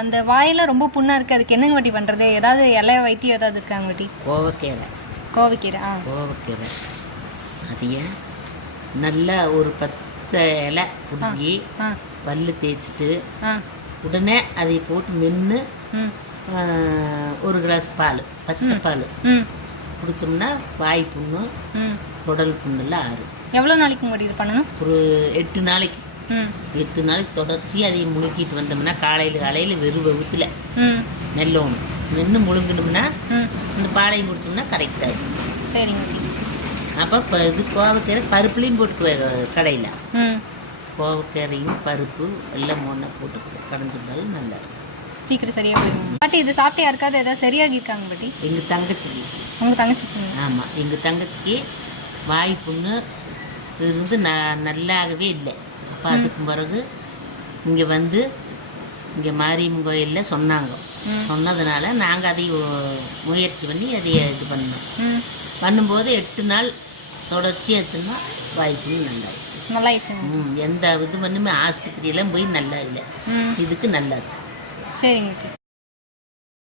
அந்த வாயெல்லாம் ரொம்ப புண்ணாக இருக்குது, அதுக்கு என்னங்க பாட்டி பண்ணுறது? ஏதாவது இலை வைத்தியம் ஏதாவது இருக்காங்க பாட்டி? கோவக்கீரை. கோவக்கீரை. கோவக்கீரை அதைய நல்லா ஒரு 10 இலை பிடுங்கி பல்லு தேய்ச்சிட்டு உடனே அதை போட்டு மென்று ஒரு கிளாஸ் பால், பச்சை பால் குடிச்சோம்னா வாய் புண்ணு, குடல் புண்ணுலாம் ஆறும். எவ்வளோ நாளைக்கு முன்னாடி இது பண்ணணும்? ஒரு 8 நாளைக்கு. 8 நாளைக்கு தொடர்ச்சி அதை முழுக்கிட்டு வந்தோம்னா காலையில் வெறும் வகுத்தில் மெல்லணும். மென்று முழுங்கினோம்னா இந்த பாலையும் குடிச்சோம்னா கரெக்டாக இருக்கும். சரிங்க. அப்போ இது கோவக்கீரை பருப்புலையும் போட்டு கடையில் கோவக்கீரையும் பருப்பு எல்லாம் ஒன்றா போட்டு கடைஞ்சிருந்தாலும் நல்லா இருக்கும். சீக்கிரம் சரியாக போயிடும் பாட்டி. இது சாப்பிட்டு யாருக்காவது ஏதாவது சரியாகி இருக்காங்க பாட்டி? எங்கள் தங்கச்சிக்கு. உங்கள் தங்கச்சிக்கு? ஆமாம், எங்கள் தங்கச்சிக்கு வாய் புண்ணு இருந்து நல்லாகவே இல்லை. அப்போ அதுக்கு பிறகு இங்கே வந்து இங்கே மாரியம்மன் கோயிலில் சொன்னதுனால நாங்கள் அதை முயற்சி பண்ணி அதை இது பண்ணோம். பண்ணும்போது 8 நாள் தொடர்ச்சி எடுத்துனா வாய் புண்ணு நல்லாயிடுச்சு. எந்த இது பண்ணுமே ஆஸ்பத்திரியெல்லாம் போய் நல்லா இல்லை, இதுக்கு நல்லாச்சு. சரிங்க.